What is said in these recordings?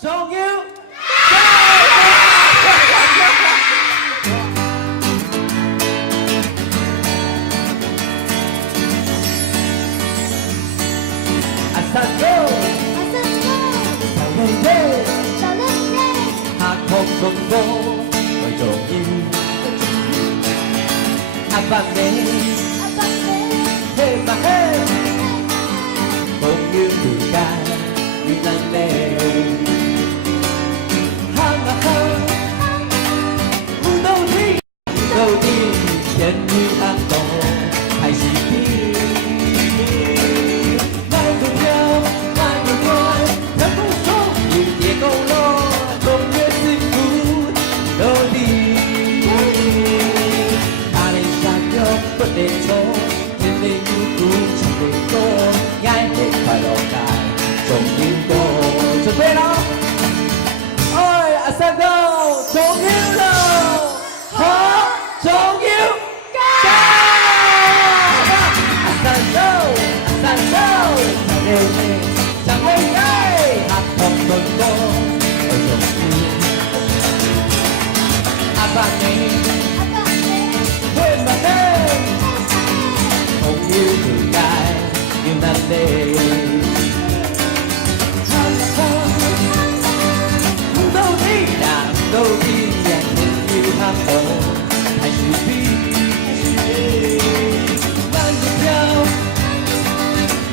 仲要。 阿三哥，小妹妹，下曲中歌為重要。阿伯你，嘿嘛嘿，共要條街越能你。哈嘛哈，舞到底，舞到底，天女行動還是你。 準備啦！哎，阿三哥，重要咯，好，重要，加！阿三哥，長妹妹，合同輪過，好重要。阿伯你，會問你，重要條街要能你。 到底人要行動，還是必慢着跳，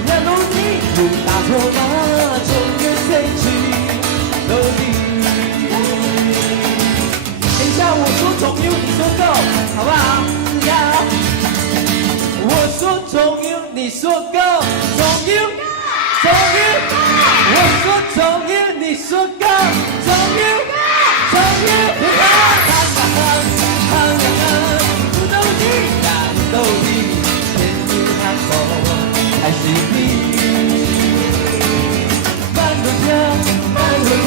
讓努力不打破那種的隨機。到底，等下我說重要，你說夠，好不好？呀，我說重要，你說夠，重要，重要。我說重要，你說夠，重要。 重要，不怕，不到底，難到底，天與海風還是你。慢着跳，慢着滾，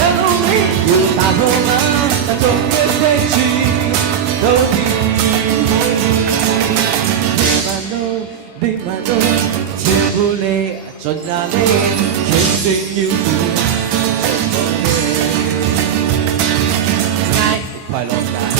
要努力，又打破了那種的規矩。到底，你慢路，切不累，轉哪裡，肯定有你。 快樂大。